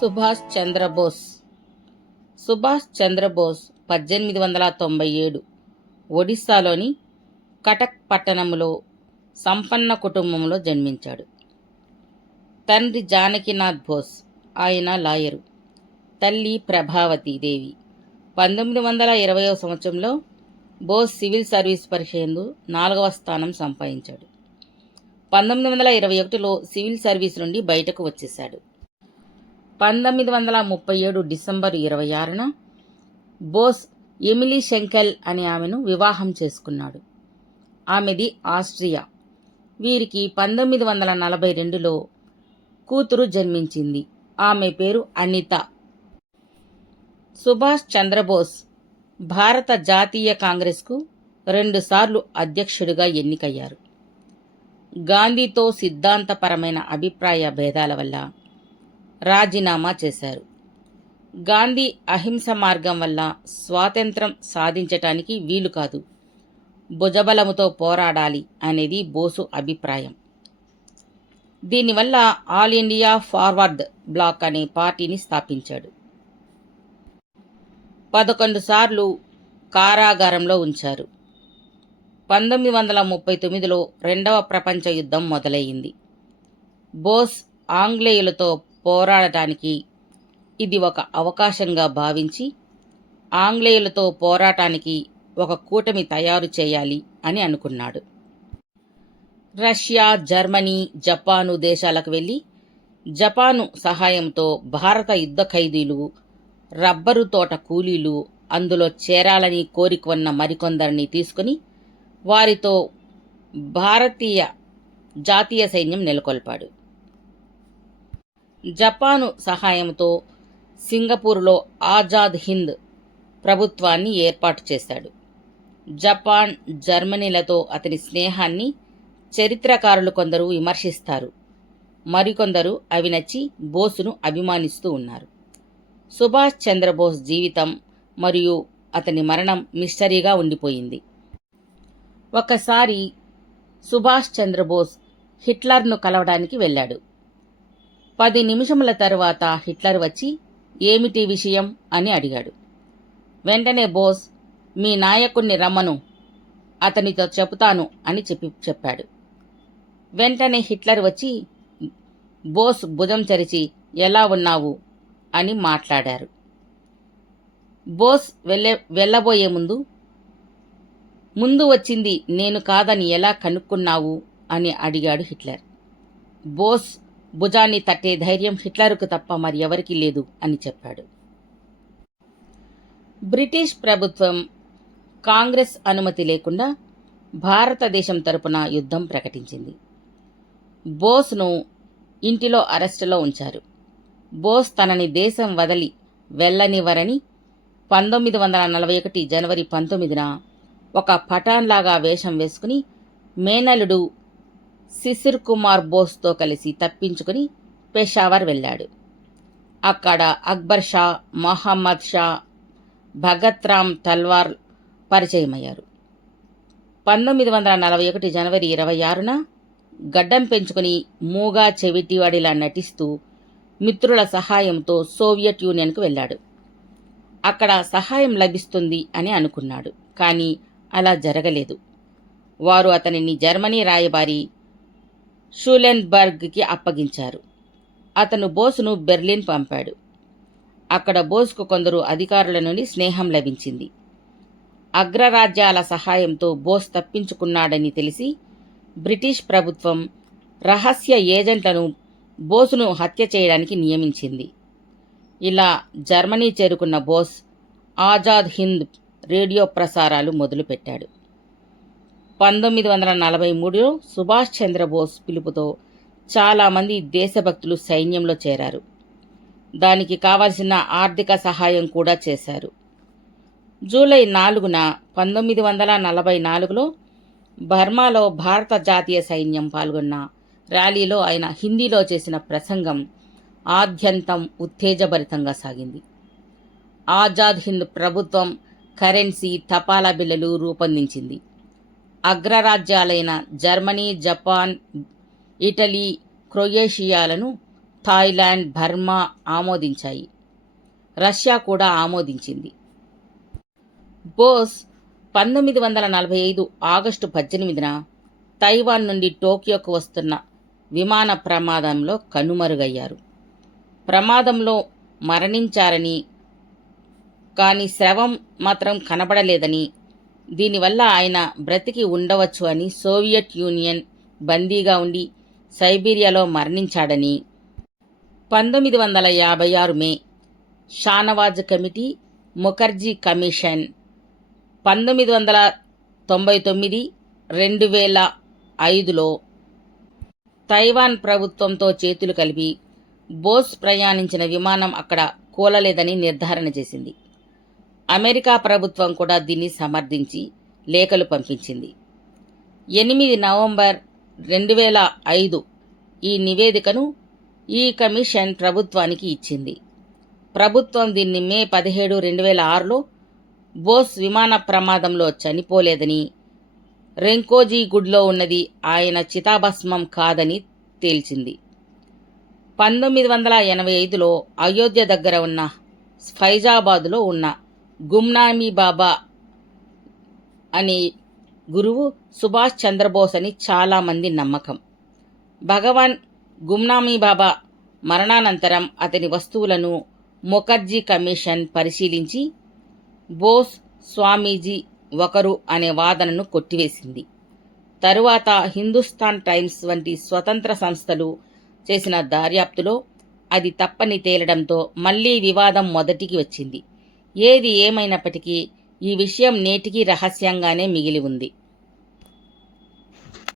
సుభాష్ చంద్రబోస్ సుభాష్ చంద్రబోస్ పద్దెనిమిది వందల తొంభై ఏడు. ఒడిస్సాలోని కటక్ పట్టణంలో సంపన్న కుటుంబంలో జన్మించాడు. తండ్రి జానకినాథ్ బోస్. ఆయన లాయరు. తల్లి ప్రభావతి దేవి. పంతొమ్మిది వందల ఇరవయవ సంవత్సరంలో బోస్ సివిల్ సర్వీస్ పరీక్ష ఎందు నాలుగవ స్థానం సంపాదించాడు. పంతొమ్మిది వందల ఇరవై ఒకటిలో సివిల్ సర్వీస్ నుండి బయటకు వచ్చేశాడు. పంతొమ్మిది వందల ముప్పై ఏడు డిసెంబర్ ఇరవై ఆరున బోస్ ఎమిలీ శంకెల్ అనే ఆమెను వివాహం చేసుకున్నాడు. ఆమెది ఆస్ట్రియా. వీరికి పంతొమ్మిది వందల నలభై రెండులో కూతురు జన్మించింది. ఆమె పేరు అనిత. సుభాష్ చంద్రబోస్ భారత జాతీయ కాంగ్రెస్కు రెండుసార్లు అధ్యక్షుడిగా ఎన్నికయ్యారు. గాంధీతో సిద్ధాంతపరమైన అభిప్రాయ భేదాల వల్ల రాజీనామా చేశారు. గాంధీ అహింస మార్గం వల్ల స్వాతంత్రం సాధించటానికి వీలు కాదు. భుజబలముతో పోరాడాలి అనేది బోసు అభిప్రాయం. దీనివల్ల ఆల్ ఇండియా ఫార్వర్డ్ బ్లాక్ అనే పార్టీని స్థాపించాడు. పదకొండు సార్లు కారాగారంలో ఉంచారు. పంతొమ్మిది వందల ముప్పై తొమ్మిదిలో రెండవ ప్రపంచ యుద్ధం మొదలయ్యింది. బోస్ ఆంగ్లేయులతో పోరాడటానికి ఇది ఒక అవకాశంగా భావించి ఆంగ్లేయులతో పోరాటానికి ఒక కూటమి తయారు చేయాలి అని అనుకున్నాడు. రష్యా జర్మనీ జపాను దేశాలకు వెళ్ళి జపాను సహాయంతో భారత యుద్ధ ఖైదీలు రబ్బరు తోట కూలీలు అందులో చేరాలని కోరిక ఉన్న మరికొందరిని తీసుకుని వారితో భారతీయ జాతీయ సైన్యం నెలకొల్పాడు. జపాను సహాయంతో సింగపూర్లో ఆజాద్ హింద్ ప్రభుత్వాన్ని ఏర్పాటు చేశాడు. జపాన్ జర్మనీలతో అతని స్నేహాన్ని చరిత్రకారులు కొందరు విమర్శిస్తారు. మరికొందరు అవి నచ్చి బోసును అభిమానిస్తూ ఉన్నారు. సుభాష్ చంద్రబోస్ జీవితం మరియు అతని మరణం మిస్టరీగా ఉండిపోయింది. ఒకసారి సుభాష్ చంద్రబోస్ హిట్లర్ను కలవడానికి వెళ్ళాడు. పది నిమిషముల తరువాత హిట్లర్ వచ్చి ఏమిటి విషయం? అని అడిగాడు. వెంటనే బోస్ మీ నాయకుణ్ణి రమ్మను. అతనితో చెబుతాను అని చెప్పి చెప్పాడు. వెంటనే హిట్లర్ వచ్చి బోస్ భుజం చరిచి ఎలా ఉన్నావు? అని మాట్లాడారు. బోస్ వెళ్ళే వెళ్ళబోయే ముందు ముందు వచ్చింది నేను కాదని ఎలా కనుక్కున్నావు? అని అడిగాడు హిట్లర్. బోస్ భుజాన్ని తట్టే ధైర్యం హిట్లర్కు తప్ప మరి ఎవరికీ లేదు అని చెప్పాడు. బ్రిటిష్ ప్రభుత్వం కాంగ్రెస్ అనుమతి లేకుండా భారతదేశం తరపున యుద్ధం ప్రకటించింది. బోస్ను ఇంటిలో అరెస్టులో ఉంచారు. బోస్ తనని దేశం వదలి వెళ్ళనివ్వరని పంతొమ్మిది వందల నలభై ఒకటి జనవరి పంతొమ్మిదిన ఒక పఠాన్లాగా వేషం వేసుకుని మేనలుడు శిశిర్ కుమార్ బోస్తో కలిసి తప్పించుకుని పెషావర్ వెళ్ళాడు. అక్కడ అక్బర్ షా మహమ్మద్ షా భగత్ రామ్ తల్వార్ పరిచయమయ్యారు. పంతొమ్మిది వందల నలభై ఒకటి జనవరి ఇరవై ఆరున గడ్డం పెంచుకుని మూగా చెవిటివాడిలా నటిస్తూ మిత్రుల సహాయంతో సోవియట్ యూనియన్కు వెళ్ళాడు. అక్కడ సహాయం లభిస్తుంది అని అనుకున్నాడు కానీ అలా జరగలేదు. వారు అతనిని జర్మనీ రాయబారి షూలెన్బర్గ్కి అప్పగించారు. అతను బోసును బెర్లిన్ పంపాడు. అక్కడ బోస్కు కొందరు అధికారుల నుండి స్నేహం లభించింది. అగ్రరాజ్యాల సహాయంతో బోస్ తప్పించుకున్నాడని తెలిసి బ్రిటిష్ ప్రభుత్వం రహస్య ఏజెంట్లను బోసును హత్య చేయడానికి నియమించింది. ఇలా జర్మనీ చేరుకున్న బోస్ ఆజాద్ హింద్ రేడియో ప్రసారాలు మొదలుపెట్టాడు. పంతొమ్మిది వందల నలభై మూడులో సుభాష్ చంద్రబోస్ పిలుపుతో చాలామంది దేశభక్తులు సైన్యంలో చేరారు. దానికి కావలసిన ఆర్థిక సహాయం కూడా చేశారు. జూలై నాలుగున పంతొమ్మిది వందల నలభై నాలుగులో బర్మాలో భారత జాతీయ సైన్యం పాల్గొన్న ర్యాలీలో ఆయన హిందీలో చేసిన ప్రసంగం ఆద్యంతం ఉత్తేజభరితంగా సాగింది. ఆజాద్ హింద్ ప్రభుత్వం కరెన్సీ తపాలా బిల్లులు రూపొందించింది. అగ్రరాజ్యాలైన జర్మనీ జపాన్ ఇటలీ క్రొయేషియాలను థాయిలాండ్ బర్మా ఆమోదించాయి. రష్యా కూడా ఆమోదించింది. బోస్ పంతొమ్మిది వందల నలభై ఐదు ఆగస్టు పద్దెనిమిదిన తైవాన్ నుండి టోక్యోకు వస్తున్న విమాన ప్రమాదంలో కనుమరుగయ్యారు. ప్రమాదంలో మరణించారని కానీ శవం మాత్రం కనబడలేదని దీనివల్ల ఆయన బ్రతికి ఉండవచ్చు అని సోవియట్ యూనియన్ బందీగా ఉండి సైబీరియాలో మరణించాడని. పంతొమ్మిది వందల యాభై ఆరు May Shahnawaz committee Mukherjee commission. పంతొమ్మిది వందల తొంభై తొమ్మిది రెండు వేల ఐదులో తైవాన్ ప్రభుత్వంతో చేతులు కలిపి బోస్ ప్రయాణించిన విమానం అక్కడ కూలలేదని నిర్ధారణ చేసింది. అమెరికా ప్రభుత్వం కూడా దీన్ని సమర్థించి లేఖలు పంపించింది. ఎనిమిది నవంబర్ రెండు వేల ఐదు ఈ నివేదికను ఈ కమిషన్ ప్రభుత్వానికి ఇచ్చింది. ప్రభుత్వం దీన్ని మే పదిహేడు రెండు వేల ఆరులో బోస్ విమాన ప్రమాదంలో చనిపోలేదని రెంకోజీ గుడ్లో ఉన్నది ఆయన చితాభస్మం కాదని తేల్చింది. పంతొమ్మిది వందల ఎనభై ఐదులో అయోధ్య దగ్గర ఉన్న ఫైజాబాదులో ఉన్న గుమ్నామీ బాబా అని గురువు సుభాష్ చంద్రబోస్ అని చాలామంది నమ్మకం. భగవాన్ గుమ్నామీ బాబా మరణానంతరం అతని వస్తువులను ముఖర్జీ కమిషన్ పరిశీలించి బోస్ స్వామీజీ ఒకరు అనే వాదనను కొట్టివేసింది. తరువాత హిందుస్థాన్ టైమ్స్ వంటి స్వతంత్ర సంస్థలు చేసిన దర్యాప్తులో అది తప్పని తేలడంతో మళ్ళీ వివాదం మొదటికి వచ్చింది. ఏది ఏమైనప్పటికీ ఈ విషయం నేటికీ రహస్యంగానే మిగిలి ఉంది.